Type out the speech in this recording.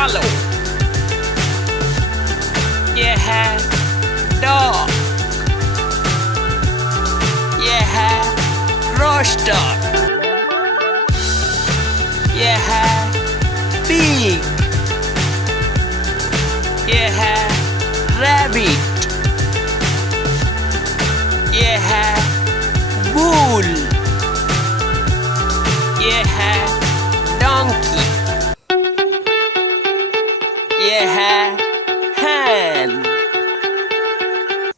swallow. ये है dog. ये है rooster. ये है pig. ये है rabbit. ये है bull. ये है donkey. ये है